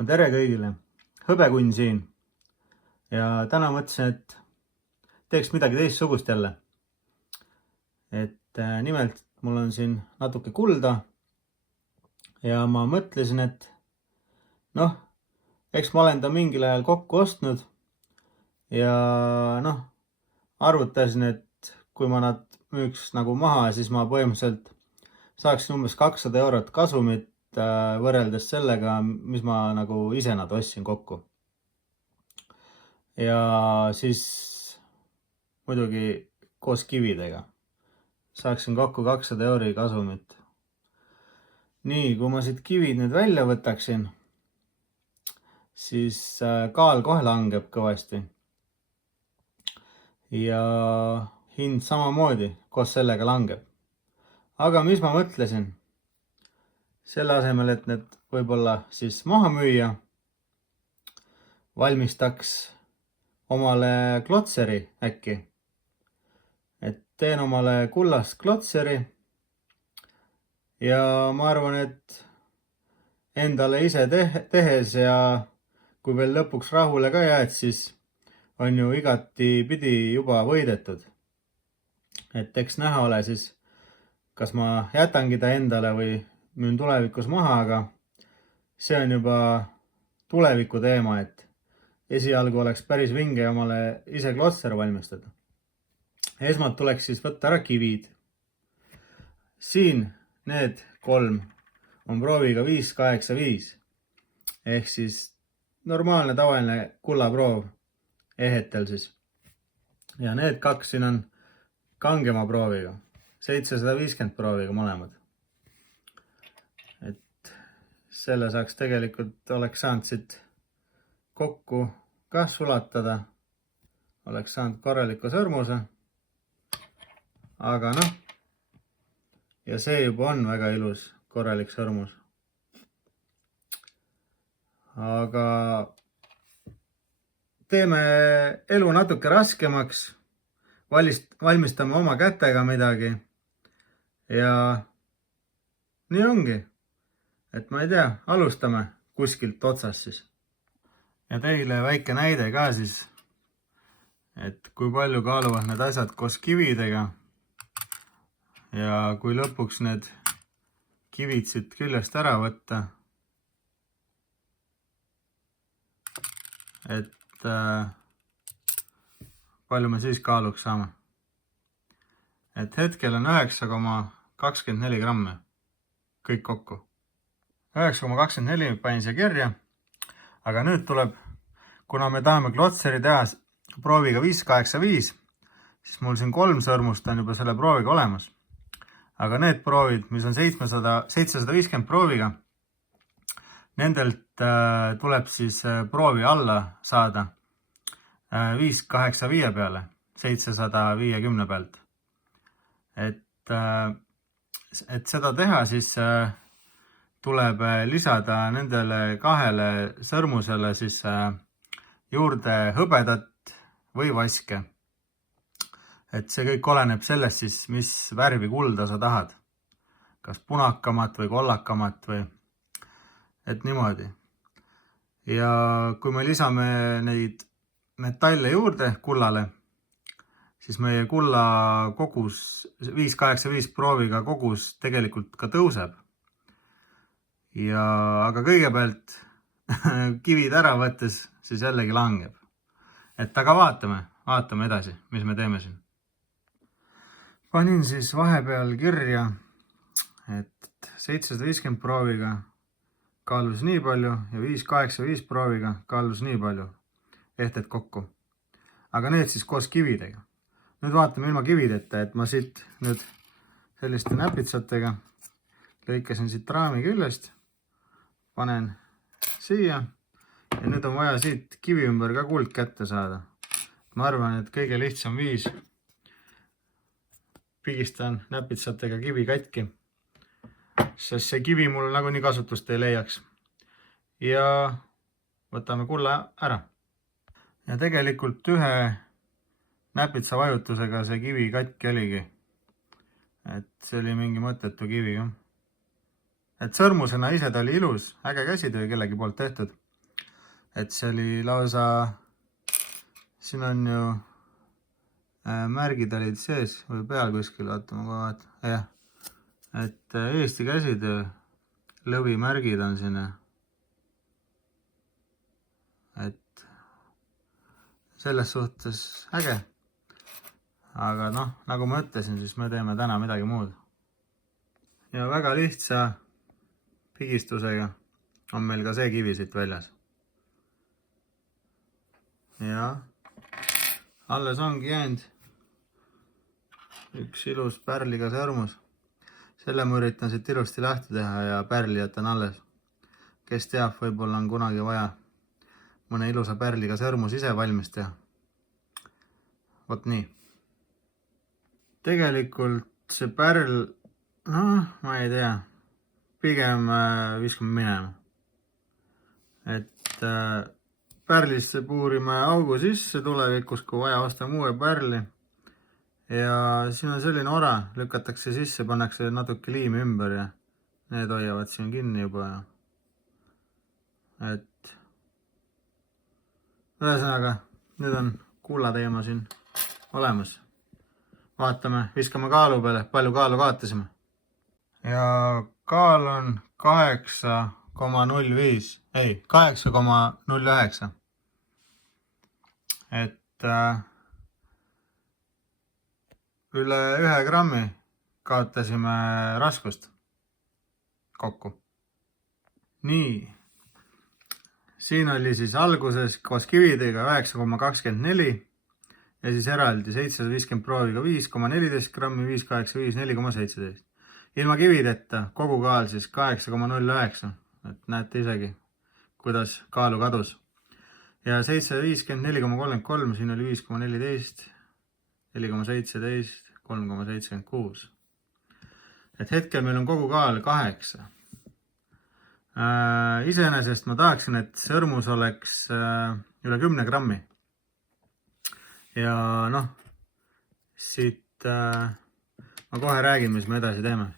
No tere kõigile, Hõbekunn siin ja täna mõtlesin, et teeks midagi teistsugust jälle. Nimelt mul on siin natuke kulda ja ma mõtlesin, et eks ma olen ta mingil ajal kokku ostnud ja arvutasin, et kui ma nad müüks nagu maha, siis ma põhimõtteliselt saaksin umbes 200 eurot kasumit võrreldes sellega, mis ma nagu ise nad ostsin kokku. Ja siis muidugi koos kividega saaksin kokku 200 euri kasumit. Nii, kui ma siit kivid nüüd välja võtaksin, siis kaal kohe langeb kõvasti. Ja hind samamoodi koos sellega langeb. Aga mis ma mõtlesin? Selle asemel, et need võib-olla siis maha müüa, valmistaks omale klotseri äkki. Et teen omale kullast klotseri ja ma arvan, et endale ise tehes ja kui veel lõpuks rahule ka jääd, siis on ju igati pidi juba võidetud. Et eks näha ole siis, kas ma jätangi ta endale või müün tulevikus maha, aga see on juba tuleviku teema, et esialgu oleks päris vinge omale ise klotser valmistada. Esmalt tuleks siis võtta ära kivid. Siin need 3 on prooviga 585 ehk siis normaalne tavaline kullaproov ehetel siis. Ja need 2 siin on kangema prooviga, 750 prooviga mõlemad. Et selle saaks tegelikult, oleks saanud siit kokku ka sulatada, oleks saanud korraliku sõrmuse. Aga ja see juba on väga ilus, korralik sõrmus. Aga teeme elu natuke raskemaks, valmistame oma kätega midagi ja nii ongi. Et ma ei tea, alustame kuskilt otsast siis. Ja teile väike näide ka siis, et kui palju kaaluvad need asjad koos kividega. Ja kui lõpuks need kivid siit küljest ära võtta, et palju me siis kaaluks saame. Et hetkel on 9,24 grammi kõik kokku. 9,24 panin siia kirja, aga nüüd tuleb, kuna me tahame klotseri teha prooviga 585, siis mul siin 3 sõrmust on juba selle prooviga olemas. Aga need proovid, mis on 750 prooviga, nendelt tuleb siis proovi alla saada 585 peale, 750 pealt. Et seda teha, siis tuleb lisada nendele 2 sõrmusele siis juurde hõbedat või vaske. Et see kõik oleneb sellest siis, mis värvi kulda sa tahad. Kas punakamat või kollakamat või et niimoodi. Ja kui me lisame neid metalle juurde kullale, siis meie kulla kogus, 585 prooviga kogus tegelikult ka tõuseb. Aga kõigepealt kivid ära võttes, siis jällegi langeb. Et aga vaatame edasi, mis me teeme siin. Panin siis vahepeal kirja, et 750 prooviga kaalus nii palju ja 585 prooviga kaalus nii palju ehted kokku. Aga need siis koos kividega. Nüüd vaatame ilma kivideta, et ma siit nüüd selliste näpitsatega lõikasin siit raami küljest, panen siia ja nüüd on vaja siit kivi ümber ka kuld kätte saada. Ma arvan, et kõige lihtsam viis, pigistan näpitsatega kivi katki, sest see kivi mul nagunii kasutust ei leiaks. Ja võtame kulla ära. Ja tegelikult ühe näpitsa vajutusega see kivi katki oligi. Et see oli mingi mõttetu kivi. Et sõrmusena ise ta oli ilus, äge käsitöö kellegi poolt tehtud. et see oli lausa, siin on ju märgid olid sees või peal kuskil, vaata ma kohe vaatan, jah, et Eesti Käsitöö lõvimärgid on siin, et selles suhtes äge. Aga noh, nagu ma ütlesin, siis me teeme täna midagi muud. Ja väga lihtsa pigistusega on meil ka see kivi siit väljas. Ja alles ongi jäänud üks ilus pärliga sõrmus. Selle ma üritan siit ilusti lahti teha ja pärli jätan alles. Kes teab, võib-olla on kunagi vaja mõne ilusa pärliga sõrmus ise valmis teha. Vot nii. Tegelikult see pärl, noh, ma ei tea, pigem viskame minema. Et pärlisse puurime augu sisse tulevikus, kui vaja ostame uue pärli. Ja siin on selline ora, lükatakse sisse, pannakse natuke liimi ümber ja need hoiavad siin kinni juba. Et ühesõnaga, nüüd on kulla teema siin olemas. Vaatame, viskame kaalu peale, palju kaalu kaotasime. Ja kaal on 8,05, ei, 8,09. Et üle 1 grammi kaotasime raskust kokku. Nii, siin oli siis alguses koos kividega 9,24 ja siis eraldi 750 prooviga 5,14 grammi, 5,85, 4,17. Ilma kivideta kogu kaal siis 8,09, et näete isegi, kuidas kaalu kadus. Ja 750, 4,33, siin oli 5,14, 4,17, 3,76. Et hetkel meil on kogu kaal 8. Iseenesest ma tahaksin, et sõrmus oleks üle 10 grammi. Ja noh, siit ma kohe räägin, mis me edasi teeme.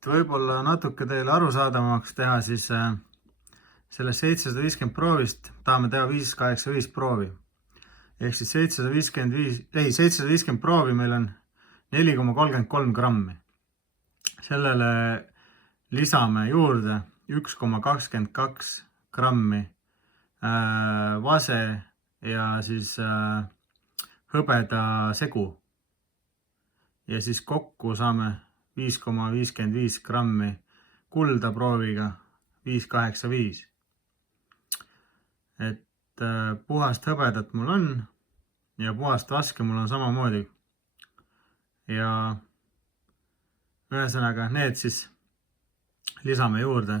Võib-olla natuke teile arusaadavamaks teha, siis sellest 750 proovist tahame teha 585 proovi. Ehk siis 750 proovi meil on 4,33 grammi. Sellele lisame juurde 1,22 grammi vase ja siis hõbeda segu. Ja siis kokku saame 5,55 grammi kulda prooviga 5,85. Et puhast hõbedat mul on ja puhast vaske mul on samamoodi. Ja ühesõnaga need siis lisame juurde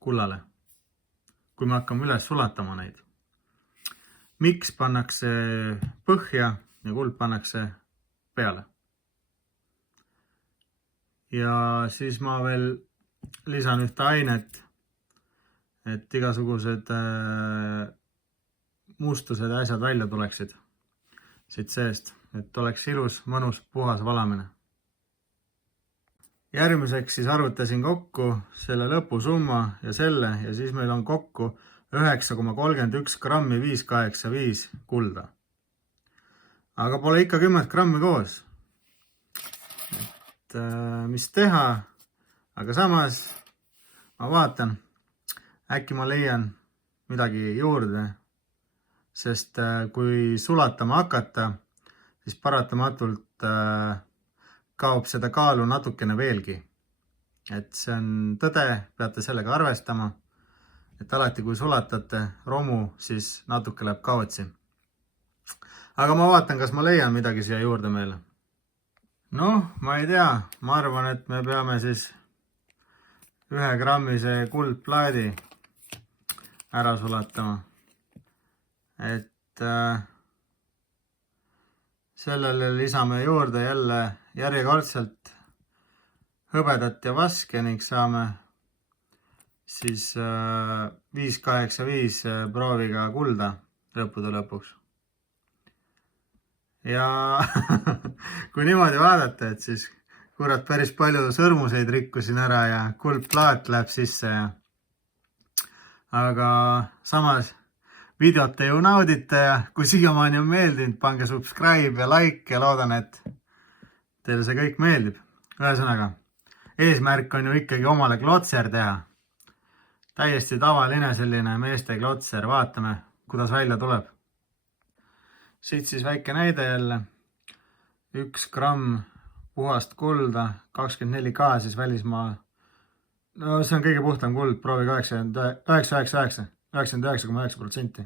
kullale, kui me hakkame üles sulatama neid. Miks pannakse põhja ja kuld pannakse peale. Ja siis ma veel lisan ühte ainet, et igasugused mustused ja asjad välja tuleksid siit seest, et oleks ilus, mõnus, puhas valamine. Järgmiseks siis arvutasin kokku selle lõpusumma ja selle ja siis meil on kokku 9,31 grammi 5,85 kulda. Aga pole ikka 10 grammi koos. Et mis teha, aga samas ma vaatan, äkki ma leian midagi juurde, sest kui sulatama hakata, siis paratamatult kaob seda kaalu natukene veelgi. Et see on tõde, peate sellega arvestama, et alati kui sulatate romu, siis natuke läheb kaotsi. Aga ma vaatan, kas ma leian midagi siia juurde meile. Noh, ma ei tea, ma arvan, et me peame siis 1 grammise kuldplaadi ära sulatama. Et sellele lisame juurde jälle järjekordselt hõbedat ja vaske ning saame siis 5,85 prooviga kulda lõppude lõpuks. Ja kui niimoodi vaadata, et siis kurat päris palju sõrmuseid rikkusin ära ja kuldplaat läheb sisse ja aga samas videot te ju naudite ja kui siiamaani on meeldinud, pange subscribe ja like ja loodan, et teile see kõik meeldib. Ühesõnaga, eesmärk on ju ikkagi omale klotser teha. Täiesti tavaline selline meeste klotser, vaatame, kuidas välja tuleb. Siit siis väike näide jälle. 1 gramm puhast kulda, 24K siis välismaa. No see on kõige puhtam kuld, prooviga 99,9%.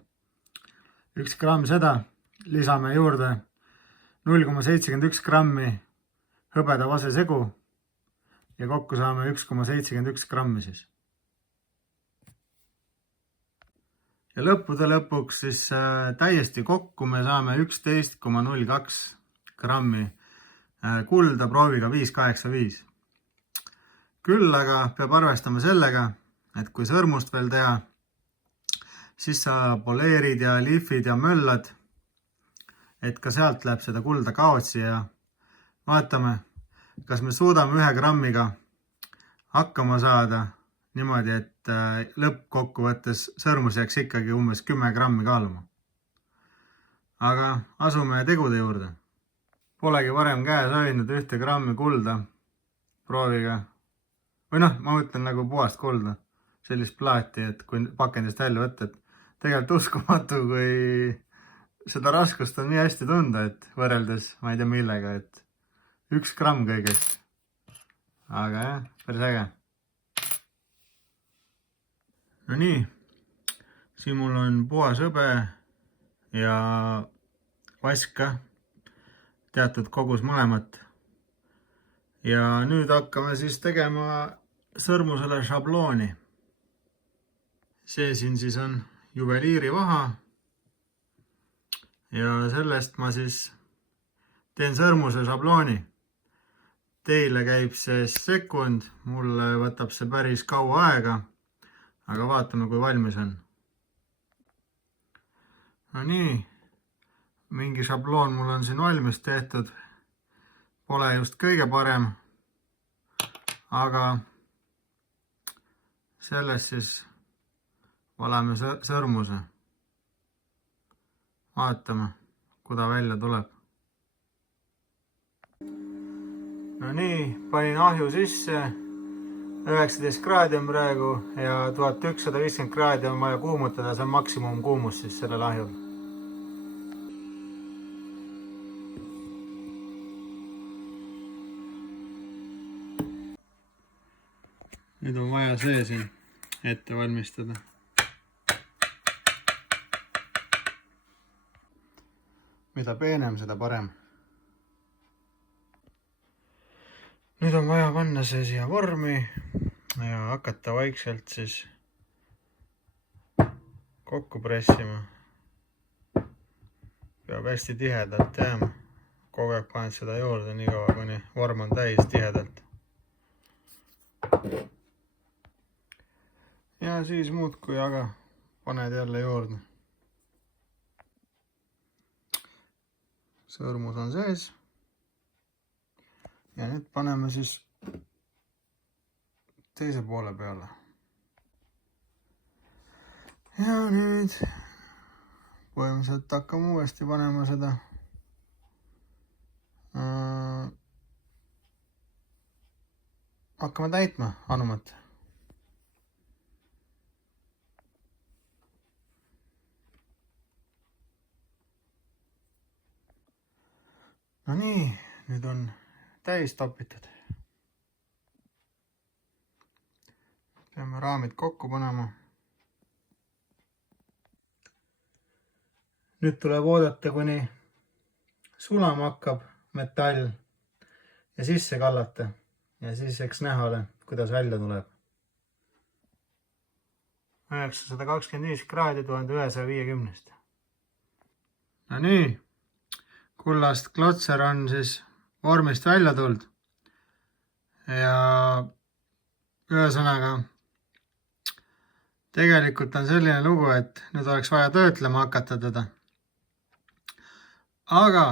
1 gramm seda, lisame juurde 0,71 grammi hõbeda vasesegu ja kokku saame 1,71 grammi siis. Ja lõppude lõpuks siis täiesti kokku me saame 11,02 grammi kulda prooviga 585. Küll aga peab arvestama sellega, et kui sõrmust veel teha, siis sa poleerid ja lihvid ja möllad, et ka sealt läheb seda kulda kaotsi ja vaatame, kas me suudame 1 grammiga hakkama saada niimoodi, et lõppkokkuvõttes sõrmus jääks ikkagi umbes 10 grammi kaaluma. Aga asume tegude juurde. Polegi varem käes hoidnud 1 grammi kulda prooviga. Või noh, ma mõtlen nagu puhast kulda, sellist plaati, et kui pakendist välja võtta, et tegelikult uskumatu, kui seda raskust on nii hästi tunda, et võrreldes, ma ei tea millega, et 1 gramm kõigest. Aga jah, päris äge. No nii, siin mul on puhas hõbe ja vaska, teatud kogus mõlemat. Ja nüüd hakkame siis tegema sõrmusele šablooni. See siin siis on juveliirivaha ja sellest ma siis teen sõrmuse šablooni. Teile käib see sekund, mulle võtab see päris kaua aega, aga vaatame, kui valmis on. No nii, mingi šabloon mul on siin valmis tehtud. Pole just kõige parem, aga sellest siis valame sõrmuse. Vaatame, kuda välja tuleb. No nii, panin ahju sisse. 19 kraadi on praegu ja 1150 kraadi on vaja kuumutada. See on maksimum kuumus siis sellel ahjul. Nüüd on vaja see siin ette valmistada. Mida peenem, seda parem. Nüüd on vaja panna see siia vormi ja hakata vaikselt siis kokku pressima. Peab hästi tihedalt jääma. Kogu aeg paned seda juurde nii kaua, kuni vorm on täis tihedalt. Ja siis muudkui aga paned jälle juurde. Sõrmus on sees. Ja nüüd paneme siis teise poole peale. Ja nüüd põhimõtteliselt hakkame uuesti panema seda hakkame täitma anumat. No nii, nüüd on täis topitud. Peame raamid kokku panema. Nüüd tuleb oodata, kuni sulama hakkab metall ja sisse kallata. Ja siis eks näha ole, kuidas välja tuleb. 925 kraadi 1150. No nii. Kullast klotser on siis vormist välja tulnud ja ühesõnaga tegelikult on selline lugu, et nüüd oleks vaja töötlema hakata teda. Aga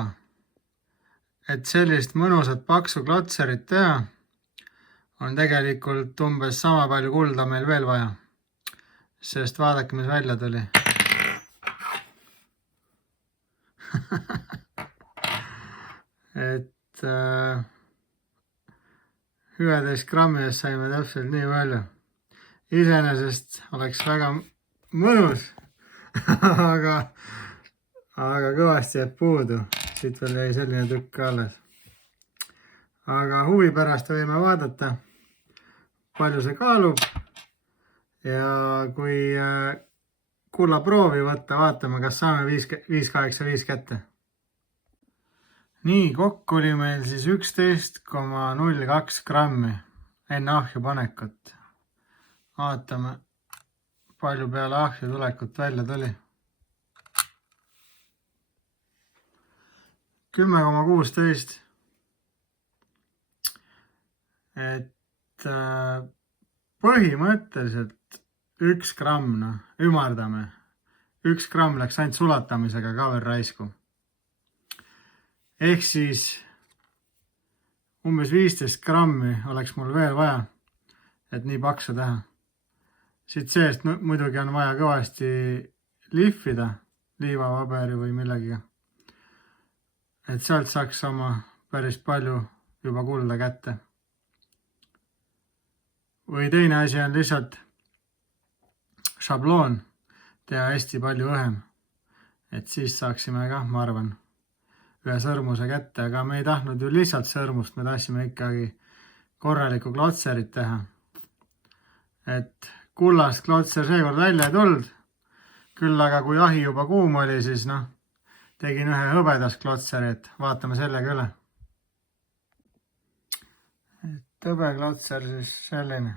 et sellist mõnusat paksu klotserit teha, on tegelikult umbes sama palju kulda meil veel vaja. sest vaadake, mis välja tuli. Et 11 grammi eest saime täpselt nii palju. Iseenesest oleks väga mõnus, aga kõvasti jääb puudu. Siit veel jäi selline tükk alles. Aga huvi pärast võime vaadata, palju see kaalub. Ja kui kullaproovi võtta, vaatame, kas saame 5,85 kätte. Nii, kokku oli meil siis 11,02 grammi enne ahju panekut. Vaatame, palju peale ahju tulekut välja tuli. 10,16. Et põhimõtteliselt 1 gramm, ümardame. 1 gramm läks ainult sulatamisega ka veel raisku. Ehk siis umbes 15 grammi oleks mul veel vaja, et nii paksu teha. Siit seest muidugi on vaja kõvasti lihvida liivapaberi või millegiga. Et sealt saaks oma päris palju juba kulda kätte. Või teine asi on lihtsalt šabloon teha hästi palju õhem. Et siis saaksime ka, ma arvan, ühe sõrmuse kätte, aga me ei tahtnud ju lihtsalt sõrmust, me tahtsime ikkagi korralikku klotserit teha. Et kullast klotser seekord välja ei tulnud, küll aga kui ahi juba kuum oli, siis tegin ühe hõbedast klotseri, et vaatame sellega üle. Et hõbe klotser siis selline.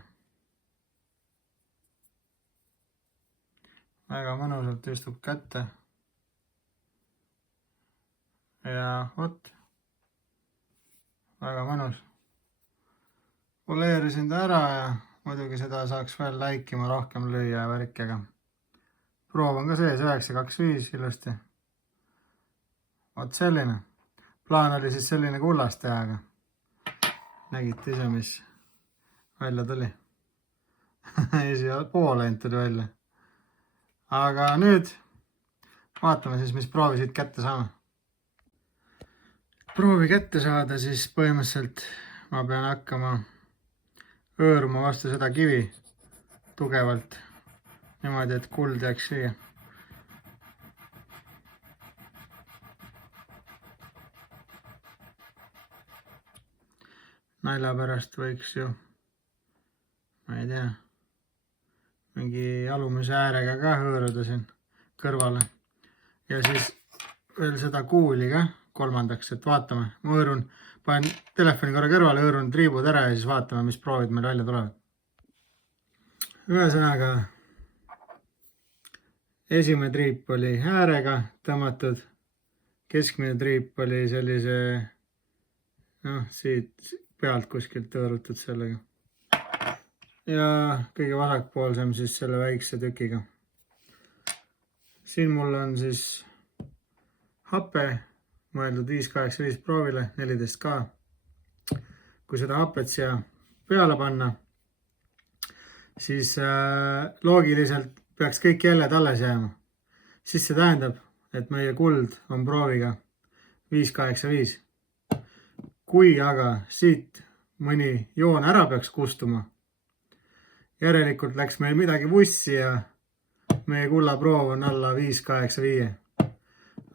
Väga mõnusalt istub kätte. Ja vot, väga mõnus. Poleerisin ta ära ja muidugi seda saaks veel läikima rohkem lüüa ja värkega. Proov on ka sees 9,25 ilusti. Vot selline. Plaan oli siis selline kullast teha, aga nägite ise, mis välja tuli. Poole ainult tuli välja. Aga nüüd vaatame siis, mis proovi siit kätte saame. Proovi kätte saada, siis põhimõtteliselt ma pean hakkama hõõruma vastu seda kivi tugevalt. Niimoodi, et kuld jääks siia. Nalja pärast võiks ju, ma ei tea, mingi alumise äärega ka hõõruda siin kõrvale. Ja siis veel seda kuuli ka kolmandaks, et vaatame. Ma hõõrun, panen telefoni korra kõrvale, hõõrun triibud ära ja siis vaatame, mis proovid meil välja tulevad. Ühesõnaga, esimene triip oli äärega tõmmatud, keskmine triip oli sellise, siit pealt kuskilt hõõrutud sellega. Ja kõige vasakpoolsem siis selle väikse tükiga. Siin mul on siis hape, mõeldud 5,85 proovile, 14K. Kui seda hapet siia peale panna, siis loogiliselt peaks kõik jäljed alles jääma. Siis see tähendab, et meie kuld on prooviga 5,85. Kui aga siit mõni joon ära peaks kustuma, järelikult läks meil midagi vussi ja meie kullaproov on alla 5,85.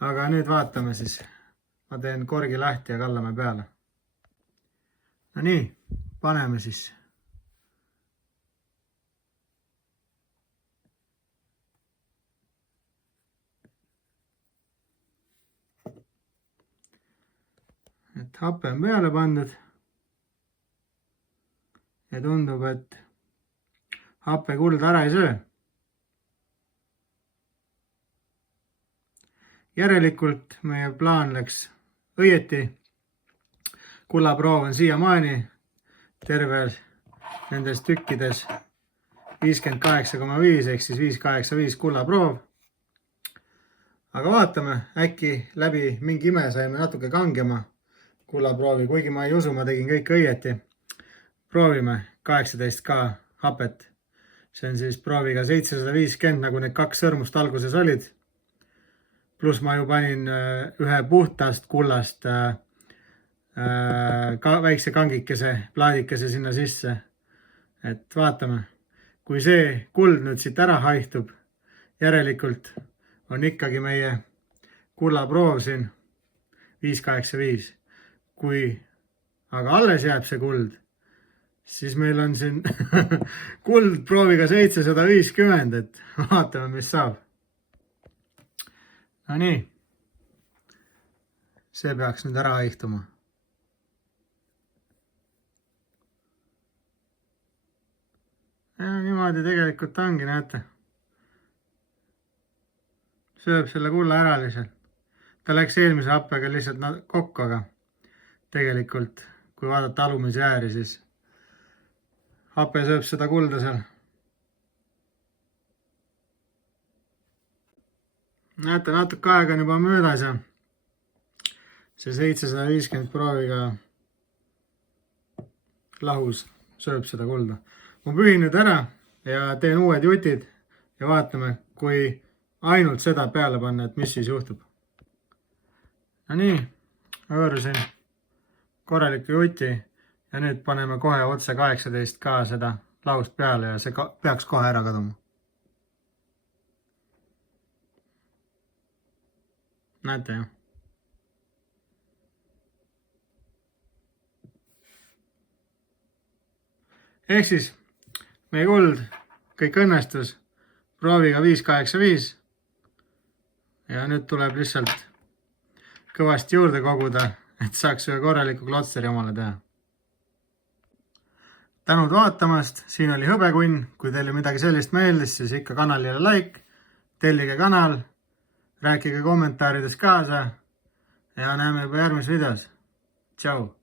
Aga nüüd vaatame siis. Ma teen korgi lahti ja kallame peale. No nii, paneme siis. Et hape on peale pandud. Ja tundub, et hape kuld ära ei söö. Järelikult meie plaan läks õieti. Kullaproov on siiamaani tervel nendes tükkides 58,5 ehk siis 5,85 kullaproov. Aga vaatame, äkki läbi mingi ime saime natuke kangema kullaproovi, kuigi ma ei usu, ma tegin kõik õieti. Proovime 18K hapet see on siis prooviga 750, nagu need 2 sõrmust alguses olid. Pluss ma ju panin ühe puhtast kullast väikse kangikese, plaadikese sinna sisse. Et vaatame, kui see kuld nüüd siit ära haihtub, järelikult on ikkagi meie kullaproov siin 585. Kui aga alles jääb see kuld, siis meil on siin kuld prooviga 750, et vaatame, mis saab. No nii, see peaks nüüd ära haihtuma. Ja niimoodi tegelikult ongi, näete. Sööb selle kulla ära lihtsalt. Ta läks eelmise happega lihtsalt kokku, aga tegelikult, kui vaadata alumise ääri, siis hape sööb seda kulda seal. Näete, natuke aega on juba möödas ja see 750 prooviga lahus sööb seda kulda. Ma pühin nüüd ära ja teen uued jutid ja vaatame, kui ainult seda peale panna, et mis siis juhtub. No nii, hõõrusin korraliku juti ja nüüd paneme kohe otse 18 ka seda lahust peale ja see peaks kohe ära kaduma. Näete ju. Ehk siis meie kuld kõik õnnestus prooviga 585 ja nüüd tuleb lihtsalt kõvasti juurde koguda, et saaks ühe korraliku klotseri omale teha. Tänud vaatamast, siin oli Hõbekunn, kui teile midagi sellist meeldis, siis ikka kanalile like, tellige kanal, rääkige kommentaarides kaasa ja näeme juba järgmises videos. Tšau!